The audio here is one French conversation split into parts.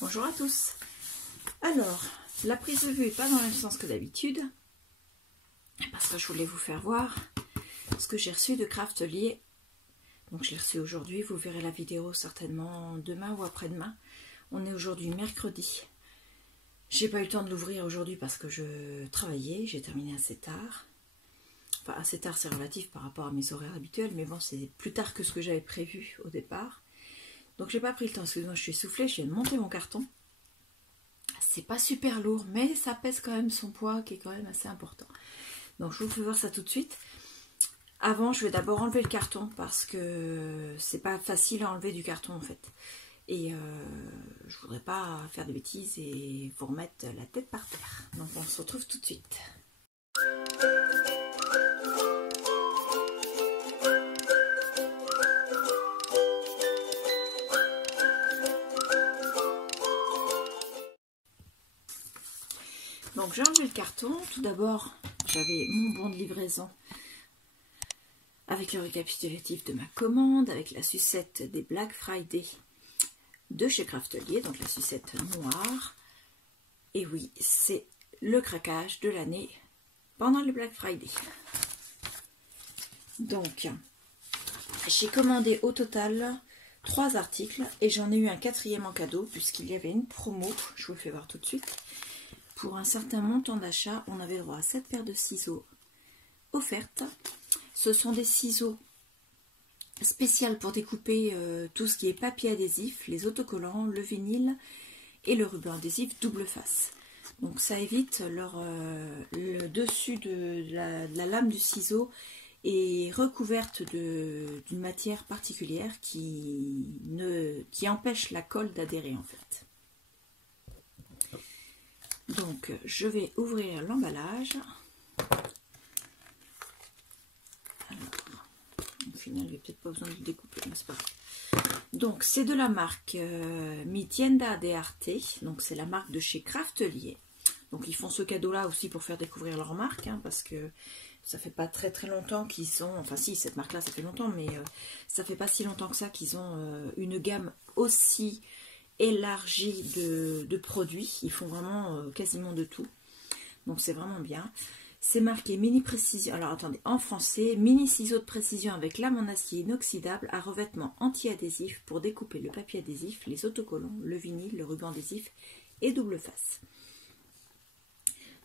Bonjour à tous. Alors, la prise de vue n'est pas dans le même sens que d'habitude, parce que je voulais vous faire voir ce que j'ai reçu de Craftelier. Donc je l'ai reçu aujourd'hui, vous verrez la vidéo certainement demain ou après-demain. On est aujourd'hui mercredi. J'ai pas eu le temps de l'ouvrir aujourd'hui parce que je travaillais, j'ai terminé assez tard. Enfin assez tard c'est relatif par rapport à mes horaires habituels, mais bon c'est plus tard que ce que j'avais prévu au départ. Donc j'ai pas pris le temps, excusez-moi je suis essoufflée, je viens de monter mon carton. C'est pas super lourd, mais ça pèse quand même son poids qui est quand même assez important. Donc je vous fais voir ça tout de suite. Avant, je vais d'abord enlever le carton parce que c'est pas facile à enlever du carton en fait. Et je voudrais pas faire des bêtises et vous remettre la tête par terre. Donc on se retrouve tout de suite. Donc j'ai enlevé le carton. Tout d'abord, j'avais mon bon de livraison avec le récapitulatif de ma commande, avec la sucette des Black Friday de chez Craftelier, donc la sucette noire. Et oui, c'est le craquage de l'année pendant le Black Friday. Donc, j'ai commandé au total 3 articles et j'en ai eu un 4e en cadeau puisqu'il y avait une promo, je vous le fais voir tout de suite. Pour un certain montant d'achat, on avait droit à 7 paires de ciseaux offertes. Ce sont des ciseaux spéciaux pour découper tout ce qui est papier adhésif, les autocollants, le vinyle et le ruban adhésif double face. Donc ça évite le dessus de la lame du ciseau est recouverte d'une matière particulière qui empêche la colle d'adhérer en fait. Donc je vais ouvrir l'emballage. Au final, il n'y a peut-être pas besoin de le découper, mais c'est pas grave. Donc, c'est de la marque Mi Tienda de Arte. Donc, c'est la marque de chez Craftelier. Donc, ils font ce cadeau-là aussi pour faire découvrir leur marque, hein, parce que ça fait pas très longtemps qu'ils sont... Enfin, si, cette marque-là, ça fait longtemps, mais ça fait pas si longtemps que ça qu'ils ont une gamme aussi élargie de produits. Ils font vraiment quasiment de tout. Donc, c'est vraiment bien. C'est marqué mini précision, alors attendez, en français, mini ciseaux de précision avec lame en acier inoxydable à revêtement anti-adhésif pour découper le papier adhésif, les autocollants, le vinyle, le ruban adhésif et double face.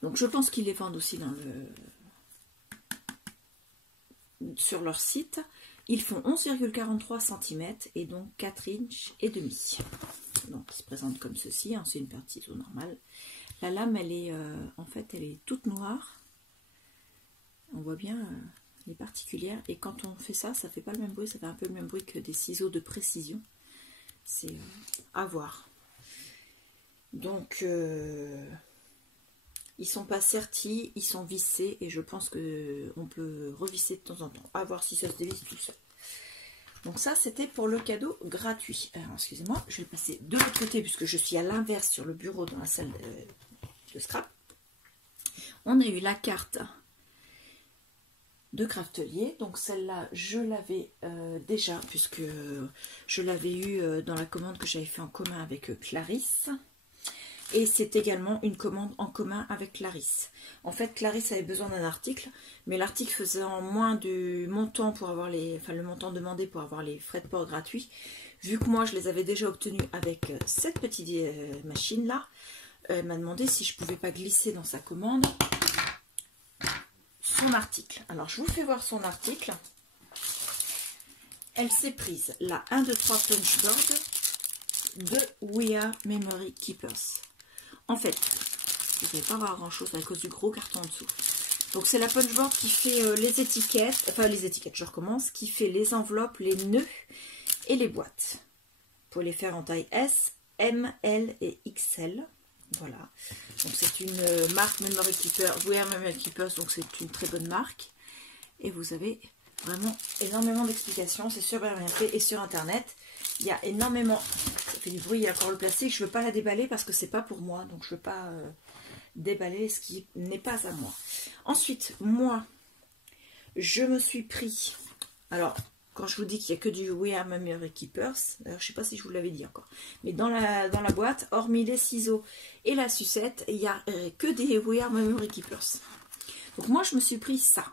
Donc je pense qu'ils les vendent aussi sur leur site. Ils font 11,43 cm et donc 4 inches et demi. Donc ils se présentent comme ceci, hein, c'est une paire de ciseaux normale. La lame, elle est en fait, elle est toute noire. On voit bien, elle est particulière. Et quand on fait ça, ça fait pas le même bruit. Ça fait un peu le même bruit que des ciseaux de précision. C'est à voir. Donc, ils sont pas sertis, ils sont vissés. Et je pense qu'on peut revisser de temps en temps. À voir si ça se dévisse tout seul. Donc ça, c'était pour le cadeau gratuit. Alors, excusez-moi, je vais le passer de l'autre côté puisque je suis à l'inverse sur le bureau dans la salle de scrap. On a eu la carte de Craftelier, donc celle-là je l'avais déjà puisque je l'avais eu dans la commande que j'avais fait en commun avec Clarisse, et c'est également une commande en commun avec Clarisse. En fait Clarisse avait besoin d'un article, mais l'article faisant moins du montant pour avoir le montant demandé pour avoir les frais de port gratuits, vu que moi je les avais déjà obtenus avec cette petite machine là, elle m'a demandé si je pouvais pas glisser dans sa commande son article. Alors je vous fais voir son article. Elle s'est prise la 1, 2, 3 punchboard de We Are Memory Keepers. En fait, vous n'allez pas voir grand chose à cause du gros carton en dessous. Donc c'est la punchboard qui fait les étiquettes, enfin les étiquettes, je recommence, qui fait les enveloppes, les nœuds et les boîtes. Pour les faire en taille S, M, L et XL. Voilà, donc c'est une marque Memory Keepers, We Are Memory Keepers, donc c'est une très bonne marque. Et vous avez vraiment énormément d'explications, c'est super bien fait. Et sur internet, il y a énormément, ça fait du bruit, il y a encore le plastique, je ne veux pas la déballer parce que c'est pas pour moi, donc je ne veux pas déballer ce qui n'est pas à moi. Ensuite, moi, je me suis pris, alors quand je vous dis qu'il n'y a que du We Are Memory Keepers, d'ailleurs je ne sais pas si je vous l'avais dit encore, mais dans la boîte, hormis les ciseaux et la sucette, il n'y a que des We Are Memory Keepers. Donc moi je me suis pris ça.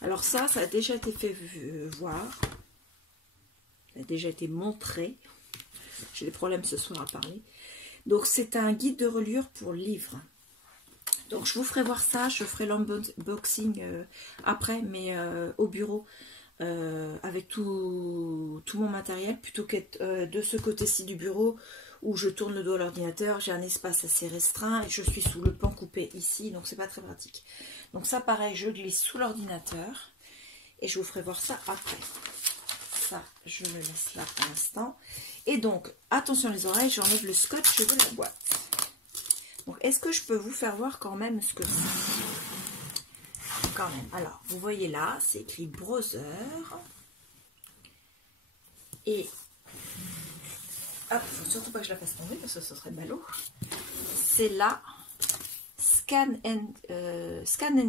Alors ça a déjà été fait voir, ça a déjà été montré. J'ai des problèmes ce soir à parler. Donc c'est un guide de reliure pour livres. Donc je vous ferai voir ça, je ferai l'unboxing après, mais au bureau, avec tout mon matériel, plutôt qu'être de ce côté-ci du bureau où je tourne le dos à l'ordinateur. J'ai un espace assez restreint et je suis sous le plan coupé ici, donc c'est pas très pratique. Donc ça pareil, je glisse sous l'ordinateur et je vous ferai voir ça après. Ça, je le laisse là pour l'instant. Et donc, attention les oreilles, j'enlève le scotch de la boîte. Donc, est-ce que je peux vous faire voir quand même ce que c'est? Quand même. Alors, vous voyez là, c'est écrit Browser. Et, hop, faut surtout pas que je la fasse tomber parce que ce serait ballot. C'est la Scan and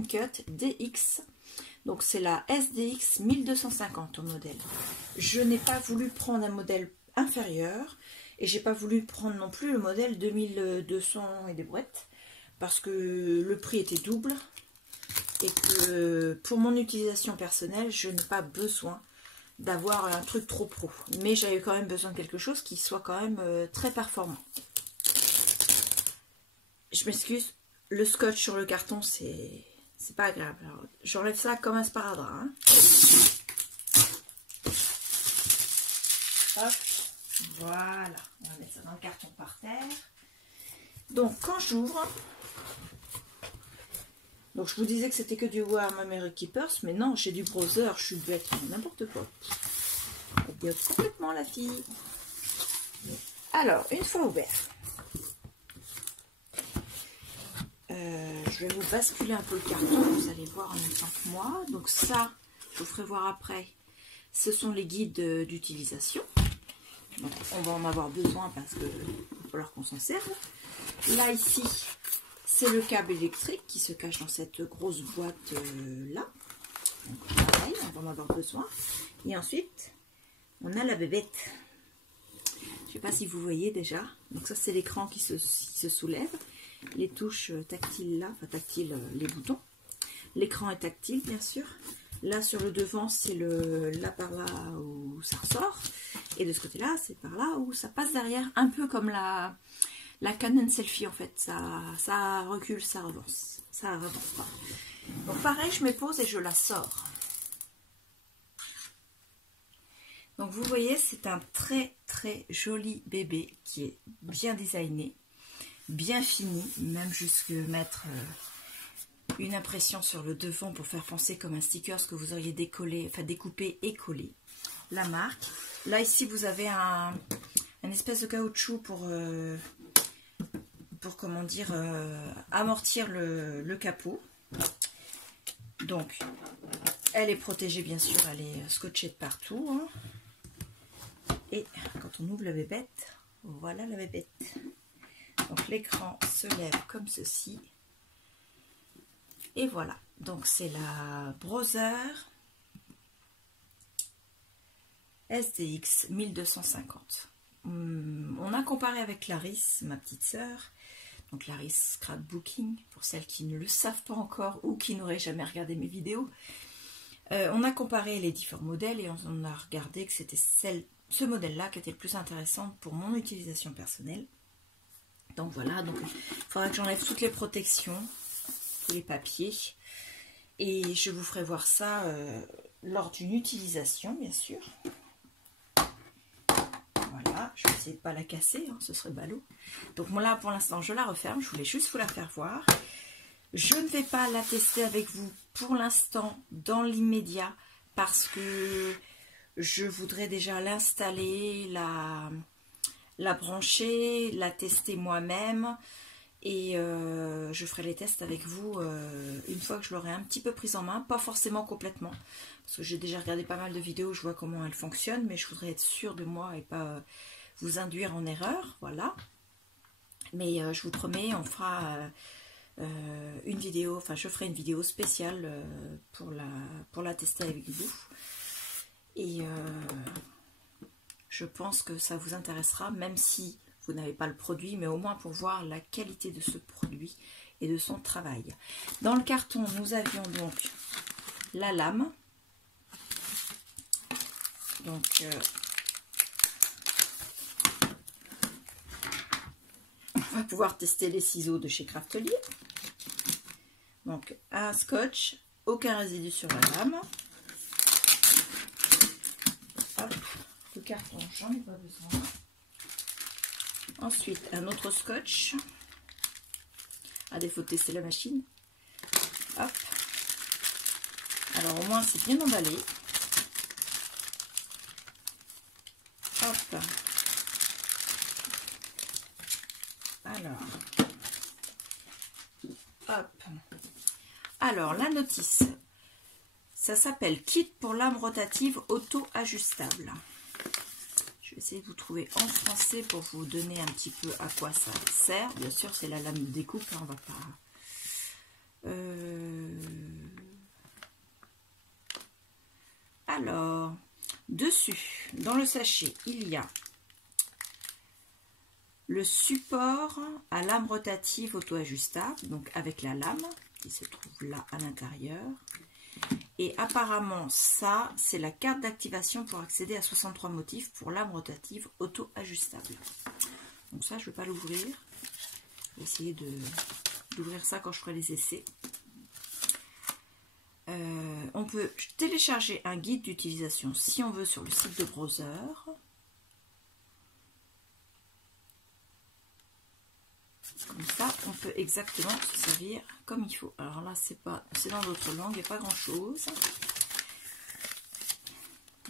Cut DX. Donc, c'est la SDX 1250 au modèle. Je n'ai pas voulu prendre un modèle inférieur. Et j'ai pas voulu prendre non plus le modèle 2200 et des brouettes parce que le prix était double et que pour mon utilisation personnelle, je n'ai pas besoin d'avoir un truc trop pro. Mais j'avais quand même besoin de quelque chose qui soit quand même très performant. Je m'excuse, le scotch sur le carton, c'est pas agréable. J'enlève ça comme un sparadrap. Hein. Hop. Voilà, on va mettre ça dans le carton par terre. Donc quand j'ouvre, donc je vous disais que c'était que du We Are Memory Keepers, mais non, j'ai du Browser, je suis bête, n'importe quoi. Elle déode complètement la fille. Alors, une fois ouvert, je vais vous basculer un peu le carton, vous allez voir en même temps que moi. Donc ça, je vous ferai voir après, ce sont les guides d'utilisation. Donc, on va en avoir besoin parce qu'il va falloir qu'on s'en serve. Là, ici, c'est le câble électrique qui se cache dans cette grosse boîte là. Donc, pareil, on va en avoir besoin. Et ensuite, on a la bébête. Je ne sais pas si vous voyez déjà. Donc ça, c'est l'écran qui se soulève. Les touches tactiles là, enfin tactiles, les boutons. L'écran est tactile, bien sûr. Là, sur le devant, c'est là par là où ça ressort. Et de ce côté-là, c'est par là où ça passe derrière. Un peu comme la Canon Selfie, en fait. Ça recule, ça avance. Ça avance pas. Donc, pareil, je me pose et je la sors. Donc, vous voyez, c'est un très, très joli bébé qui est bien designé, bien fini. Même jusque mettre... une impression sur le devant pour faire penser comme un sticker que vous auriez décollé, enfin découpé et collé. La marque. Là ici vous avez un espèce de caoutchouc pour comment dire amortir le capot. Donc elle est protégée bien sûr, elle est scotchée de partout. Hein. Et quand on ouvre la bébête, voilà la bébête. Donc l'écran se lève comme ceci. Et voilà, donc c'est la Browser SDX 1250. On a comparé avec Laris, ma petite sœur. Donc Laris Scrapbooking, pour celles qui ne le savent pas encore ou qui n'auraient jamais regardé mes vidéos. On a comparé les différents modèles et on a regardé que c'était ce modèle-là qui était le plus intéressant pour mon utilisation personnelle. Donc voilà, donc il faudra que j'enlève toutes les protections, tous les papiers, et je vous ferai voir ça lors d'une utilisation, bien sûr. Voilà, je vais essayer de ne pas la casser, hein, ce serait ballot. Donc bon, là pour l'instant je la referme, je voulais juste vous la faire voir. Je ne vais pas la tester avec vous pour l'instant dans l'immédiat parce que je voudrais déjà l'installer, la brancher, la tester moi-même. Et je ferai les tests avec vous une fois que je l'aurai un petit peu prise en main, pas forcément complètement, parce que j'ai déjà regardé pas mal de vidéos, je vois comment elle fonctionne, mais je voudrais être sûre de moi et pas vous induire en erreur, voilà. Mais je vous promets, on fera une vidéo, enfin je ferai une vidéo spéciale pour la tester avec vous. Et je pense que ça vous intéressera, même si vous n'avez pas le produit, mais au moins pour voir la qualité de ce produit et de son travail. Dans le carton, nous avions donc la lame. Donc, on va pouvoir tester les ciseaux de chez Craftelier. Donc, un scotch, aucun résidu sur la lame. Hop, le carton, j'en ai pas besoin. Ensuite, un autre scotch. À défaut de tester la machine. Hop. Alors, au moins, c'est bien emballé. Hop. Alors. Hop. Alors, la notice. Ça s'appelle Kit pour lame rotative auto-ajustable. Je vais essayer de vous trouver en français pour vous donner un petit peu à quoi ça sert. Bien sûr, c'est la lame de découpe, hein, on va pas... Alors, dessus, dans le sachet, il y a le support à lame rotative auto-ajustable, donc avec la lame qui se trouve là à l'intérieur. Et apparemment, ça, c'est la carte d'activation pour accéder à 63 motifs pour lame rotative auto-ajustable. Donc ça, je ne vais pas l'ouvrir. Je vais essayer d'ouvrir ça quand je ferai les essais. On peut télécharger un guide d'utilisation si on veut sur le site de Browser. Comme ça, on peut exactement se servir comme il faut. Alors là, c'est dans d'autres langues, il n'y a pas grand chose.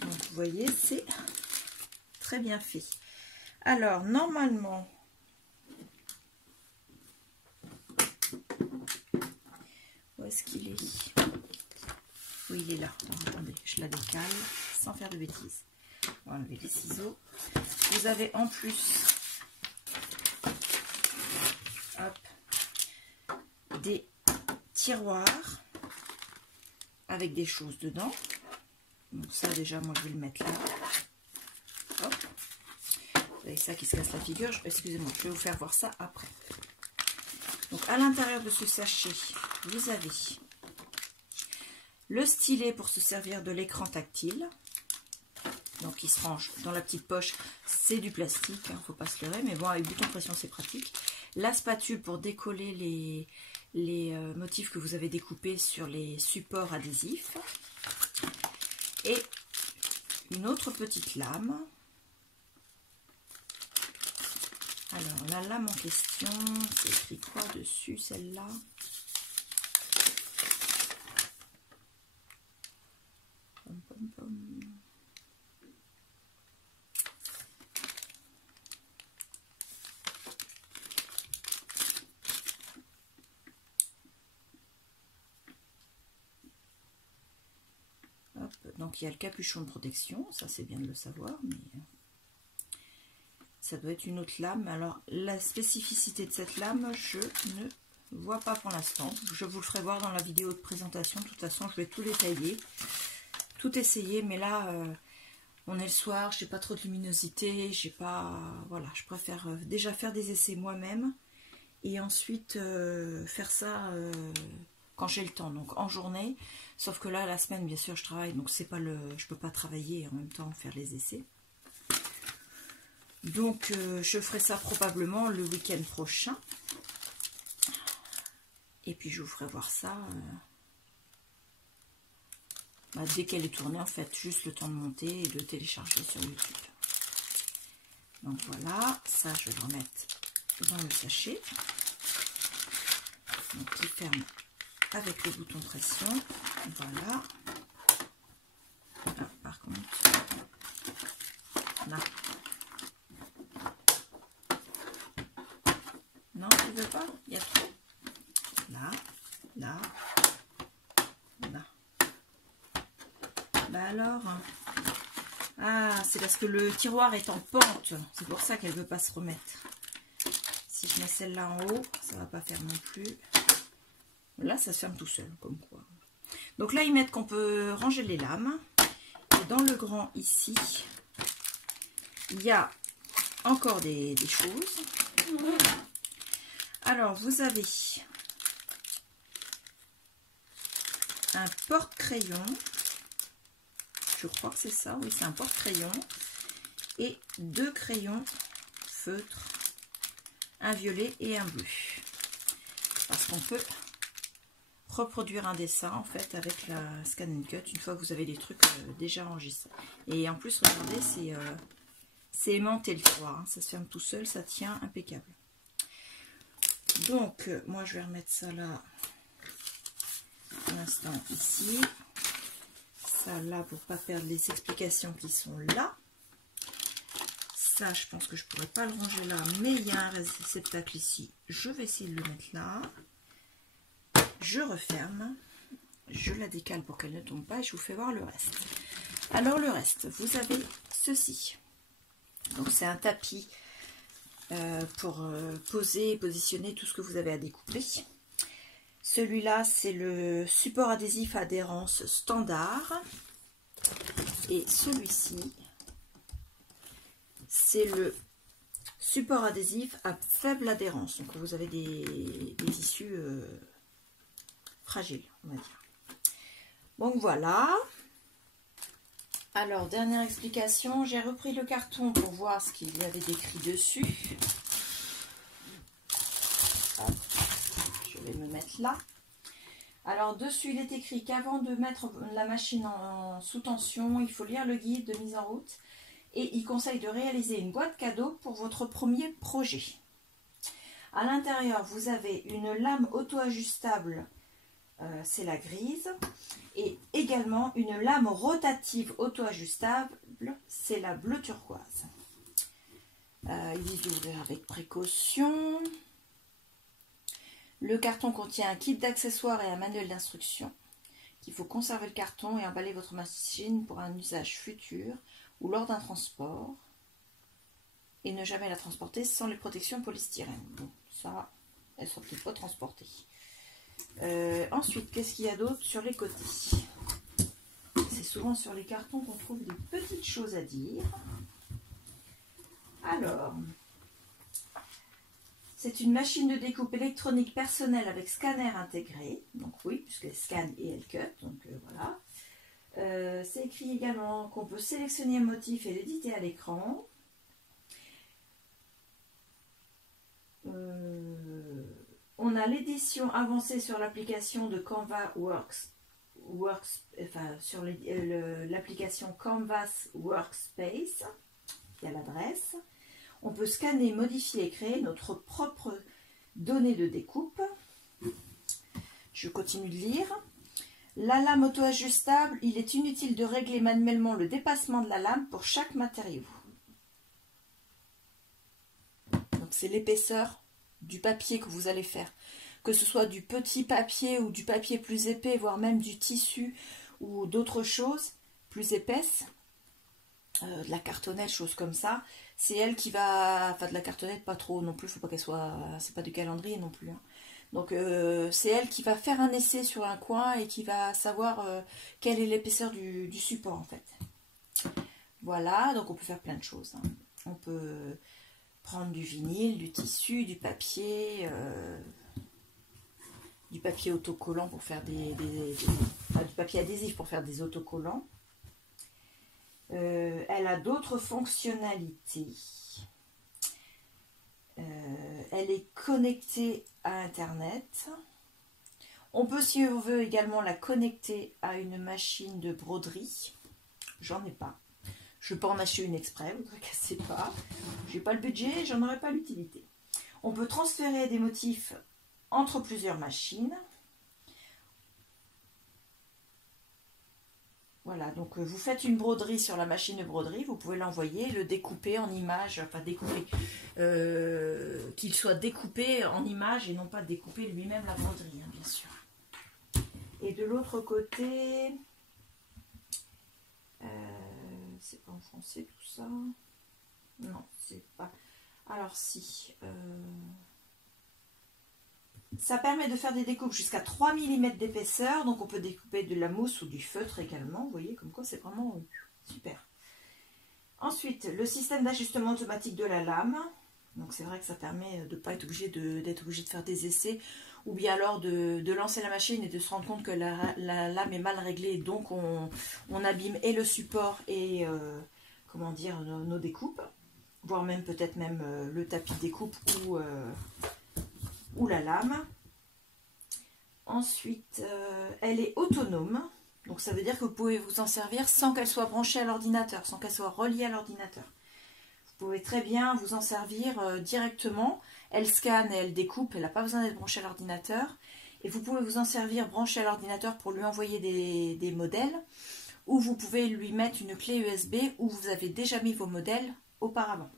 Donc vous voyez, c'est très bien fait. Alors normalement, où est-ce qu'il est? Oui, il est là. Alors, attendez, je la décale sans faire de bêtises. On va enlever les ciseaux. Vous avez en plus des tiroirs avec des choses dedans. Donc ça déjà, moi je vais le mettre là. Hop. Vous avez ça qui se casse la figure. Excusez-moi, je vais vous faire voir ça après. Donc à l'intérieur de ce sachet, vous avez le stylet pour se servir de l'écran tactile. Donc il se range dans la petite poche. C'est du plastique, hein, faut pas se leurrer, mais bon, avec bouton pression c'est pratique. La spatule pour décoller les motifs que vous avez découpés sur les supports adhésifs. Et une autre petite lame. Alors la lame en question, c'est écrit quoi dessus, celle-là? Donc il y a le capuchon de protection, ça c'est bien de le savoir, mais ça doit être une autre lame. Alors la spécificité de cette lame, je ne vois pas pour l'instant. Je vous le ferai voir dans la vidéo de présentation. De toute façon, je vais tout détailler, tout essayer, mais là, on est le soir, j'ai pas trop de luminosité, j'ai pas, voilà, je préfère déjà faire des essais moi-même et ensuite faire ça quand j'ai le temps, donc en journée. Sauf que là, la semaine, bien sûr, je travaille, donc c'est pas je peux pas travailler et en même temps faire les essais. Donc, je ferai ça probablement le week-end prochain. Et puis, je vous ferai voir ça dès qu'elle est tournée, en fait, juste le temps de monter et de télécharger sur YouTube. Donc voilà, ça, je vais le remettre dans le sachet. Donc, il ferme avec le bouton pression. Voilà. Ah, par contre, là. Non, tu veux pas? Il y a trop. Là, là, là. Bah alors. Ah, c'est parce que le tiroir est en pente. C'est pour ça qu'elle ne veut pas se remettre. Si je mets celle-là en haut, ça va pas faire non plus. Là, ça se ferme tout seul, comme quoi. Donc là, ils mettent qu'on peut ranger les lames. Et dans le grand ici, il y a encore des choses. Alors, vous avez un porte-crayon. Je crois que c'est ça, oui, c'est un porte-crayon. Et 2 crayons feutres, un violet et un bleu. Parce qu'on peut reproduire un dessin en fait avec la Scan & Cut une fois que vous avez des trucs déjà enregistrés. Et en plus, regardez, c'est aimanté le tiroir, hein, ça se ferme tout seul, ça tient impeccable. Donc, moi je vais remettre ça là pour l'instant ici. Ça là pour pas perdre les explications qui sont là. Ça, je pense que je pourrais pas le ranger là, mais il y a un réceptacle ici. Je vais essayer de le mettre là. Je referme. Je la décale pour qu'elle ne tombe pas et je vous fais voir le reste. Alors le reste, vous avez ceci. Donc c'est un tapis pour poser et positionner tout ce que vous avez à découper. Celui-là, c'est le support adhésif adhérence standard. Et celui-ci, c'est le support adhésif à faible adhérence. Donc vous avez des issues fragiles, on va dire. Donc voilà. Alors, dernière explication, j'ai repris le carton pour voir ce qu'il y avait décrit dessus. Hop, je vais me mettre là. Alors, dessus, il est écrit qu'avant de mettre la machine en sous tension, il faut lire le guide de mise en route. Et il conseille de réaliser une boîte cadeau pour votre premier projet. À l'intérieur, vous avez une lame auto-ajustable, c'est la grise. Et également une lame rotative auto-ajustable, c'est la bleu turquoise. Il dit d'ouvrir avec précaution. Le carton contient un kit d'accessoires et un manuel d'instruction. Il faut conserver le carton et emballer votre machine pour un usage futur ou lors d'un transport. Et ne jamais la transporter sans les protections polystyrène. Bon, ça, elles ne sont peut-être pas transportées. Ensuite, qu'est-ce qu'il y a d'autre sur les côtés? C'est souvent sur les cartons qu'on trouve des petites choses à dire. Alors, c'est une machine de découpe électronique personnelle avec scanner intégré. Donc oui, puisqu'elle scanne et elle cut. Donc voilà. C'est écrit également qu'on peut sélectionner un motif et l'éditer à l'écran. On a l'édition avancée sur l'application de Canva enfin sur l'application Canvas Workspace, qui a l'adresse. On peut scanner, modifier et créer notre propre donnée de découpe. Je continue de lire. La lame auto-ajustable, il est inutile de régler manuellement le dépassement de la lame pour chaque matériau. Donc c'est l'épaisseur du papier que vous allez faire. Que ce soit du petit papier ou du papier plus épais, voire même du tissu ou d'autres choses plus épaisses. De la cartonnette, choses comme ça. C'est elle qui va... Enfin, de la cartonnette, pas trop non plus. Faut pas qu'elle soit... C'est pas du calendrier non plus. Hein. Donc, c'est elle qui va faire un essai sur un coin et qui va savoir quelle est l'épaisseur du support, en fait. Voilà. Donc, on peut faire plein de choses. Hein. On peut prendre du vinyle, du tissu, du papier autocollant pour faire du papier adhésif pour faire des autocollants. Elle a d'autres fonctionnalités. Elle est connectée à Internet. On peut, si on veut, également la connecter à une machine de broderie. J'en ai pas. Je ne vais pas en acheter une exprès, vous ne cassez pas. J'ai pas le budget, j'en aurai pas l'utilité. On peut transférer des motifs entre plusieurs machines. Voilà, donc vous faites une broderie sur la machine de broderie, vous pouvez l'envoyer, le découper en images, enfin découper, qu'il soit découpé en images et non pas découper lui-même la broderie, hein, bien sûr. Et de l'autre côté, c'est pas en français tout ça. Non, c'est pas. Alors si. Ça permet de faire des découpes jusqu'à 3 mm d'épaisseur. Donc on peut découper de la mousse ou du feutre également. Vous voyez comme quoi c'est vraiment super. Ensuite, le système d'ajustement automatique de la lame. Donc c'est vrai que ça permet de ne pas être obligé de faire des essais, ou bien alors de lancer la machine et de se rendre compte que la lame est mal réglée, donc on abîme et le support et comment dire, nos découpes, voire même peut-être même le tapis de découpe ou la lame. Ensuite, elle est autonome, donc ça veut dire que vous pouvez vous en servir sans qu'elle soit branchée à l'ordinateur, sans qu'elle soit reliée à l'ordinateur. Vous pouvez très bien vous en servir directement. Elle scanne et elle découpe, elle n'a pas besoin d'être branchée à l'ordinateur. Et vous pouvez vous en servir branchée à l'ordinateur pour lui envoyer des modèles. Ou vous pouvez lui mettre une clé USB où vous avez déjà mis vos modèles auparavant.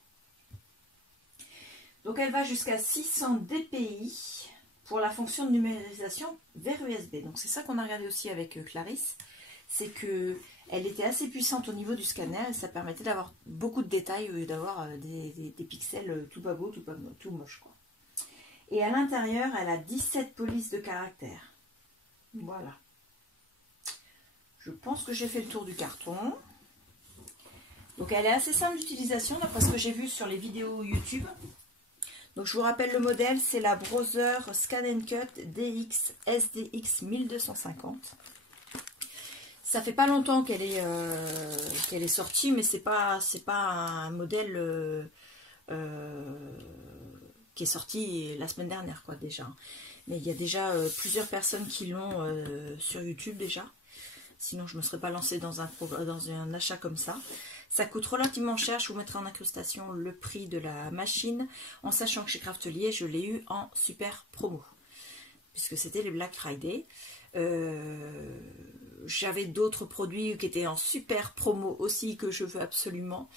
Donc elle va jusqu'à 600 dpi pour la fonction de numérisation vers USB. Donc c'est ça qu'on a regardé aussi avec Clarisse. C'est que elle était assez puissante au niveau du scanner et ça permettait d'avoir beaucoup de détails au lieu d'avoir des pixels tout babos, tout moche, quoi. Et à l'intérieur, elle a 17 polices de caractère. Voilà. Je pense que j'ai fait le tour du carton. Donc elle est assez simple d'utilisation d'après ce que j'ai vu sur les vidéos YouTube. Donc je vous rappelle le modèle, c'est la Brother Scan & Cut DX SDX 1250. Ça fait pas longtemps qu'elle est sortie, mais c'est pas un modèle qui est sorti la semaine dernière, quoi, déjà. Mais il y a déjà plusieurs personnes qui l'ont sur YouTube déjà. Sinon, je ne me serais pas lancée dans un achat comme ça. Ça coûte relativement cher. Je vous mettrai en incrustation le prix de la machine, en sachant que chez Craftelier, je l'ai eu en super promo, puisque c'était les Black Friday. J'avais d'autres produits qui étaient en super promo aussi, que je veux absolument.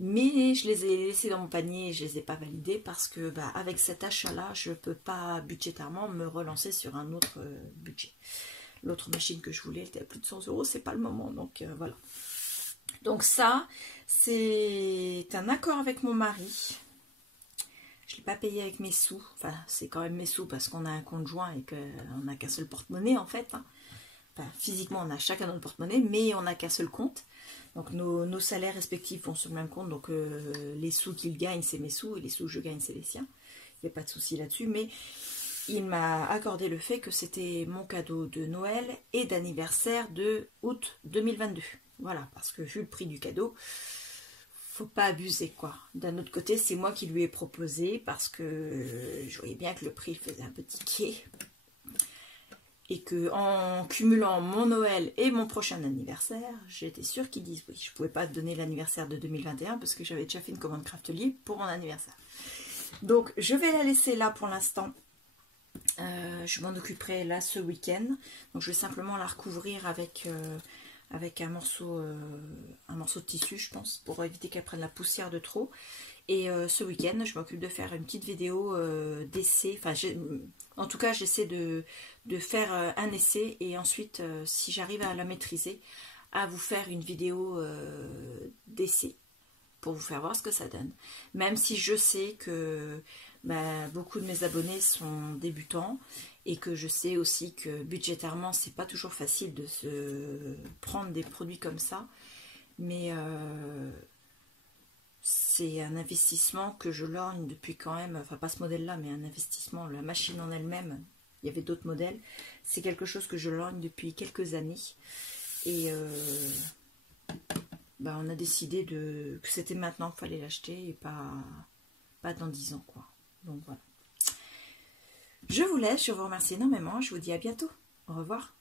Mais je les ai laissés dans mon panier et je ne les ai pas validés parce que avec cet achat-là, je ne peux pas budgétairement me relancer sur un autre budget. L'autre machine que je voulais, elle était à plus de 100 €, c'est pas le moment, donc voilà. Donc ça, c'est un accord avec mon mari. Je ne l'ai pas payé avec mes sous. Enfin, c'est quand même mes sous parce qu'on a un compte joint et qu'on n'a qu'un seul porte-monnaie en fait. Enfin, physiquement, on a chacun notre porte-monnaie, mais on n'a qu'un seul compte. Donc nos salaires respectifs vont sur le même compte. Donc les sous qu'il gagne, c'est mes sous, et les sous que je gagne, c'est les siens. Il n'y a pas de souci là-dessus. Mais il m'a accordé le fait que c'était mon cadeau de Noël et d'anniversaire de août 2022. Voilà, parce que vu le prix du cadeau, faut pas abuser, quoi. D'un autre côté, c'est moi qui lui ai proposé parce que je voyais bien que le prix faisait un peu tiquer. Et que en cumulant mon Noël et mon prochain anniversaire, j'étais sûre qu'ils disent oui. Je ne pouvais pas donner l'anniversaire de 2021 parce que j'avais déjà fait une commande Craftelier pour mon anniversaire. Donc je vais la laisser là pour l'instant. Je m'en occuperai là ce week-end. Donc je vais simplement la recouvrir avec un morceau de tissu, je pense, pour éviter qu'elle prenne la poussière de trop. Et ce week-end, je m'occupe de faire une petite vidéo d'essai. Enfin, en tout cas, j'essaie de faire un essai et ensuite, si j'arrive à la maîtriser, à vous faire une vidéo d'essai pour vous faire voir ce que ça donne. Même si je sais que beaucoup de mes abonnés sont débutants et que je sais aussi que budgétairement, c'est pas toujours facile de se prendre des produits comme ça. Mais c'est un investissement que je lorgne depuis quand même, enfin pas ce modèle-là, mais un investissement, la machine en elle-même, il y avait d'autres modèles, c'est quelque chose que je lorgne depuis quelques années. Et on a décidé que c'était maintenant qu'il fallait l'acheter et pas dans 10 ans, quoi. Donc voilà. Je vous laisse, je vous remercie énormément, je vous dis à bientôt. Au revoir.